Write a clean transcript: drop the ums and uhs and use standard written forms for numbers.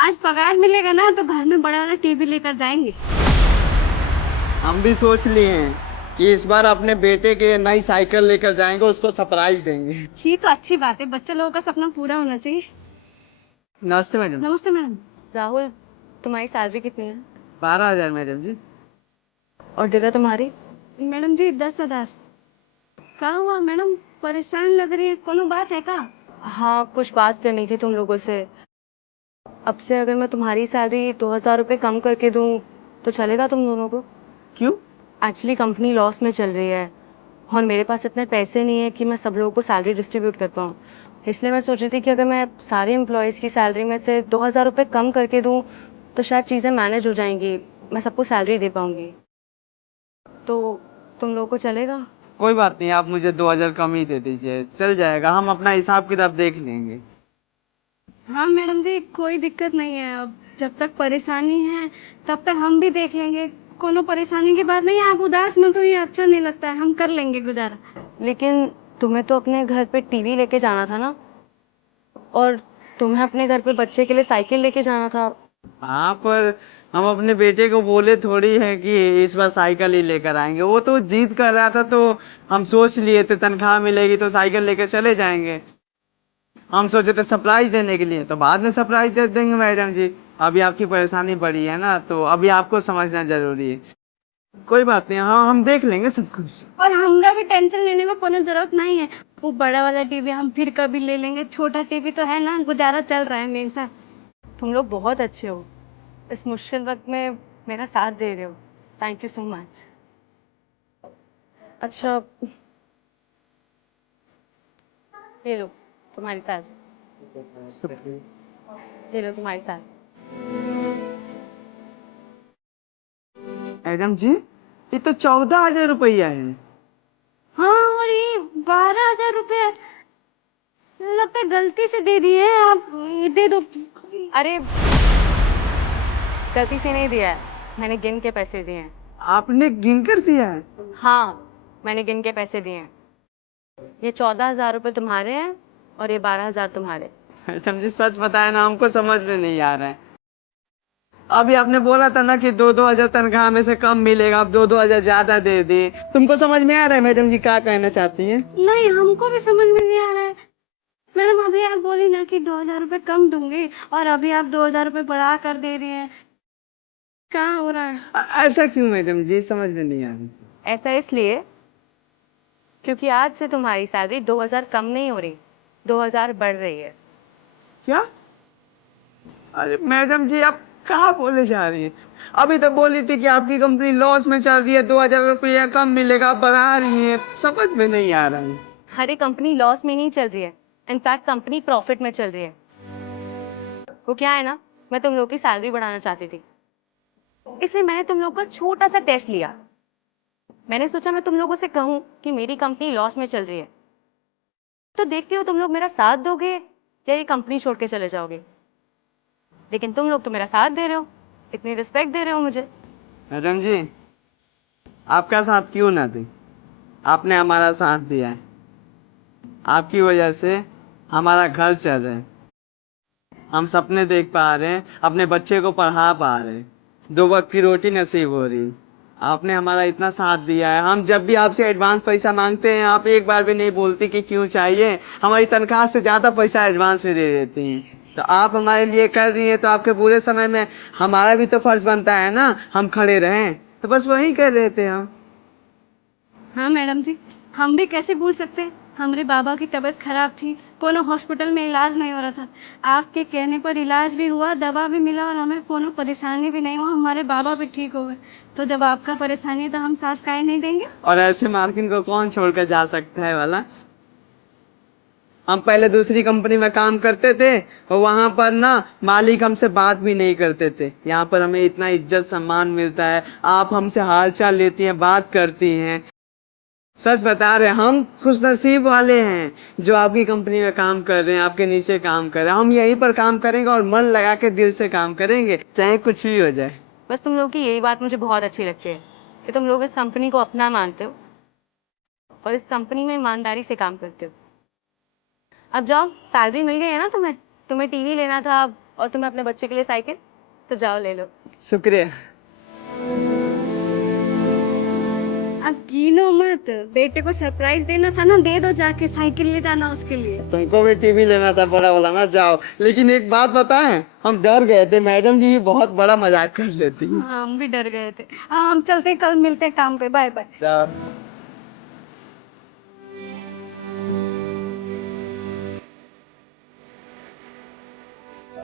आज पगार मिलेगा ना तो घर में बड़ा वाला टीवी लेकर जाएंगे। हम भी सोच लिए हैं कि इस बार अपने बेटे के नई साइकिल लेकर जाएंगे, उसको सरप्राइज देंगे। ये तो अच्छी बात है, बच्चे लोगों का सपना पूरा होना चाहिए। नमस्ते मैडम। नमस्ते मैडम। राहुल, तुम्हारी सैलरी कितनी है? 12,000 मैडम जी। और डिगर तुम्हारी? मैडम जी 10,000। क्या हुआ मैडम, परेशान लग रही है, कोनो बात है का? हाँ, कुछ बात करनी थी तुम लोगों से। अब से अगर मैं तुम्हारी सैलरी 2,000 रुपये कम करके दूँ तो चलेगा तुम दोनों को? क्यों? एक्चुअली कंपनी लॉस में चल रही है और मेरे पास इतने पैसे नहीं है कि मैं सब लोगों को सैलरी डिस्ट्रीब्यूट कर पाऊँ। इसलिए मैं सोच रही थी कि अगर मैं सारे एम्प्लॉयज़ की सैलरी में से 2,000 रुपये कम करके दूँ तो शायद चीज़ें मैनेज हो जाएंगी, मैं सबको सैलरी दे पाऊँगी। तो तुम लोगों को चलेगा? कोई बात नहीं, आप मुझे 2,000 कम ही दे दीजिए, चल जाएगा। हम अपना हिसाब किताब देख लेंगे। हाँ मैडम जी, कोई दिक्कत नहीं है। अब जब तक परेशानी है तब तक हम भी देख लेंगे। कोनो परेशानी की बात नहीं है, आप उदास में तो ये अच्छा नहीं लगता है, हम कर लेंगे गुजारा। लेकिन तुम्हें तो अपने घर पे टीवी लेके जाना था ना, और तुम्हें अपने घर पे बच्चे के लिए साइकिल लेके जाना था। हाँ, पर हम अपने बेटे को बोले थोड़ी है कि इस बार साइकिल ही लेकर आएंगे। वो तो जिद कर रहा था, तो हम सोच लिए थे तनख्वाह मिलेगी तो साइकिल लेकर चले जाएंगे। हम सोचे थे सरप्राइज देने के लिए, तो बाद में सरप्राइज दे देंगे मैडम जी। अभी आपकी परेशानी बड़ी है ना, तो अभी आपको समझना जरूरी है। कोई बात नहीं, हाँ हम देख लेंगे सब कुछ। और हमरा भी टेंशन लेने को कोनो जरूरत नहीं है। वो बड़ा वाला टीवी हम फिर कभी ले लेंगे, छोटा टीवी तो है ना, गुजारा चल रहा है मेरे साथ। तुम लोग बहुत अच्छे हो, इस मुश्किल वक्त में मेरा साथ दे रहे हो। Thank you so much. अच्छा, ले लो तुम्हारी साथ, ले लो तुम्हारी साथ। मैडम जी, ये तो 14,000 रुपया है। हाँ, और ये 12,000 रुपये लगता है गलती से दे दिए हैं आप, ये दे दो। अरे, गलती से नहीं दिया है, मैंने गिन के पैसे दिए हैं। आपने गिन कर दिया है? हाँ, मैंने गिन के पैसे दिए हैं। ये 14,000 रुपये तुम्हारे हैं और ये 12,000 तुम्हारे। मैडम जी सच बताया ना, हमको समझ में नहीं आ रहा है। अभी आपने बोला था ना कि 2-2 हजार तनख्वाह में से कम मिलेगा, अब 2-2 हजार ज्यादा दे दी। तुमको समझ में आ रहा है मैडम जी क्या कहना चाहती हैं? नहीं, हमको भी समझ में नहीं आ रहा है। मैडम अभी आप बोली ना कि 2,000 रुपये कम दूंगी, और अभी आप 2,000 रुपये बढ़ा कर दे रही हैं। क्या हो रहा है? ऐसा क्यों मैडम जी, समझ में नहीं आ रहा। ऐसा इसलिए क्योंकि आज से तुम्हारी सैलरी 2,000 कम नहीं हो रही, 2,000 बढ़ रही है। क्या? अरे मैडम जी, आप कहाँ बोले जा रही हैं? अभी तो बोली थी कि आपकी कंपनी लॉस में चल रही है, 2,000 रुपया कम मिलेगा, आप बढ़ा रही हैं। समझ में नहीं आ रहा है। हर एक कंपनी लॉस में नहीं चल रही है, इनफैक्ट कंपनी प्रॉफिट में चल रही है। वो क्या है ना, मैं तुम लोग की सैलरी बढ़ाना चाहती थी, इसलिए मैंने तुम लोग का छोटा सा टेस्ट लिया। मैंने सोचा मैं तुम लोगों से कहूँ कि मेरी कंपनी लॉस में चल रही है, तो देखती हो तुम लोग मेरा साथ दोगे या ये कंपनी छोड़ के चले जाओगे। लेकिन तुम लोग तो मेरा साथ दे रहे हो, इतनी रिस्पेक्ट दे रहे हो मुझे। मैडम जी, आपका साथ क्यों ना दें? आपने हमारा साथ दिया है। आपकी वजह से हमारा घर चल रहा है, हम सपने देख पा रहे हैं, अपने बच्चे को पढ़ा पा रहे हैं, 2 वक्त की रोटी नसीब हो रही है। आपने हमारा इतना साथ दिया है, हम जब भी आपसे एडवांस पैसा मांगते हैं आप एक बार भी नहीं बोलती कि क्यों चाहिए। हमारी तनख्वाह से ज्यादा पैसा एडवांस में दे देती हैं। तो आप हमारे लिए कर रही हैं, तो आपके बुरे समय में हमारा भी तो फर्ज बनता है ना, हम खड़े रहें। तो बस वही कर रहे थे हम। हाँ मैडम जी, हम भी कैसे भूल सकते हैं। हमारे बाबा की तबीयत खराब थी, कोनो हॉस्पिटल में इलाज नहीं हो रहा था। आपके कहने पर इलाज भी हुआ, दवा भी मिला, और हमें कोनो परेशानी भी नहीं हुआ, हमारे बाबा भी ठीक हो गए। तो जब आपका परेशानी है तो हम साथ काहे नहीं देंगे। और ऐसे मार्किन को कौन छोड़कर जा सकता है वाला। हम पहले दूसरी कंपनी में काम करते थे, और वहां पर ना मालिक हमसे बात भी नहीं करते थे। यहाँ पर हमें इतना इज्जत सम्मान मिलता है, आप हमसे हाल चाल लेती हैं, बात करती हैं। सच बता रहे हैं, हम खुश नसीब वाले हैं जो आपकी कंपनी में काम कर रहे हैं, आपके नीचे काम कर रहे हैं। हम यहीं पर काम करेंगे और मन लगा के दिल से काम करेंगे, चाहे कुछ भी हो जाए। बस तुम लोग की यही बात मुझे बहुत अच्छी लगती है कि तुम लोग इस कंपनी को अपना मानते हो और इस कंपनी में ईमानदारी से काम करते हो। अब जाओ, सैलरी मिल गई है ना तुम्हें, तुम्हें टीवी लेना था और तुम्हें अपने बच्चे के लिए साइकिल, तो जाओ ले लो। शुक्रिया। अब गिनो मत, बेटे को सरप्राइज देना था ना, दे दो जाके, साइकिल ले जाना उसके लिए। तुमको भी टीवी लेना था बड़ा वाला ना, जाओ। लेकिन एक बात बताएं, हम डर गए थे, मैडम जी भी बहुत बड़ा मजाक कर लेती। हाँ, हम भी डर गए थे। हाँ, हम चलते हैं, कल मिलते हैं काम पे। Bye bye. जाओ।